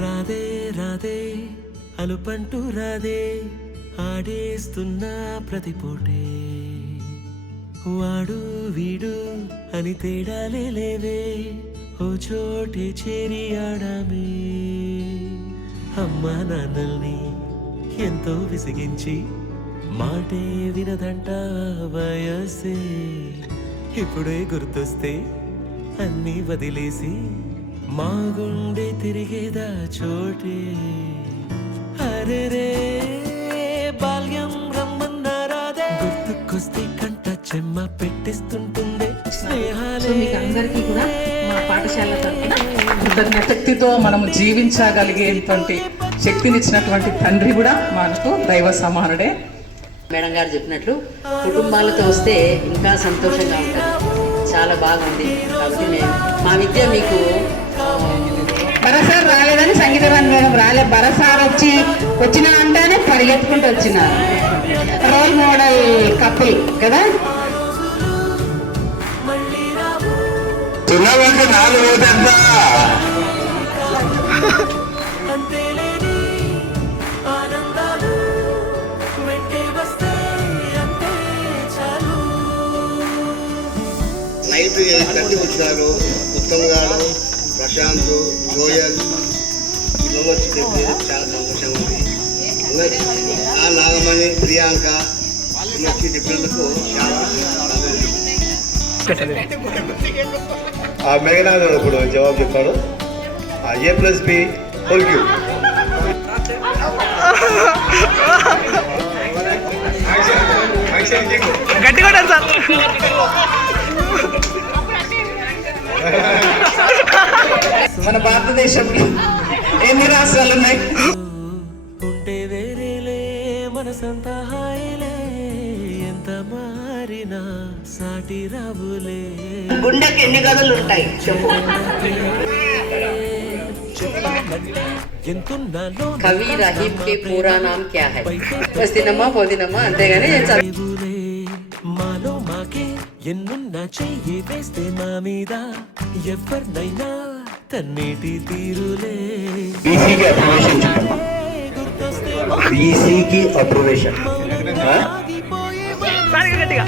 రాధే రాధే అలుపంటూ రాధే ఆడేస్తున్నా ప్రతిపోటే వాడు వీడు అని తేడాలే లేవే ఓ చోటే చేరి ఆడామే అమ్మా నాన్నల్ని ఎంతో విసిగించి మాటే వినదంట వయసే ఇప్పుడే గుర్తొస్తే అన్నీ వదిలేసి మా గుండె తిరిగేదా చోటే అరే రే బాల్యం రమ్మన్నారాదే గుర్తుకొస్తే కంట చెమ్మ పెట్టిస్తుంటుంది స్నేహాలే. మీకు అందరికీ కూడా మా పాఠశాల తరఫున శక్తితో మనము జీవించగలిగేటువంటి శక్తినిచ్చినటువంటి తండ్రి కూడా మనకు దైవ సమానుడే. మేడం గారు చెప్పినట్లు కుటుంబాలతో వస్తే ఇంకా సంతోషంగా ఉంటుంది, చాలా బాగుంది. కాబట్టి మేము మా విద్య మీకు బరసార్ రాలేదని సంగీతవాణి మేడం రాలే, బరసార్ వచ్చిన అంటేనే పరిగెత్తుకుంటూ వచ్చినారు. రోల్ మోడల్ కపుల్ కదా. నైట్ కట్టి వచ్చారు ఉత్తమ్ గారు, ప్రశాంత్, జోయల్ ఇల్లు వచ్చి చెప్పేది చాలా సంతోషంగా ఉంది. నాగమణి, ప్రియాంక వచ్చి చెప్పినందుకు చాలా మేఘనాథ్ ఇప్పుడు జవాబు చెప్పాడు. A+B whole cube. గట్టిగా సార్. మన భారతదేశంలో ఎన్ని రాష్ట్రాలు ఉన్నాయి? ఉంటే వేరేలే మనసంతా హాయిలే ఎంత మారినా సాటి రావులే. గుండెకి ఎన్ని గదులు ఉంటాయి చెప్పు. కవి రహీం కే పూరా నామ్ క్యా హై? వస్తినమ్మా పోదినమ్మా అంతేగాని మాలో మాకే ఎన్నున్నా చెయ్యి వేస్తే మా మీద ఎవరినైనా తన్నేటి తీరులే. బీసీకి అప్రూవేషన్ గట్టిగా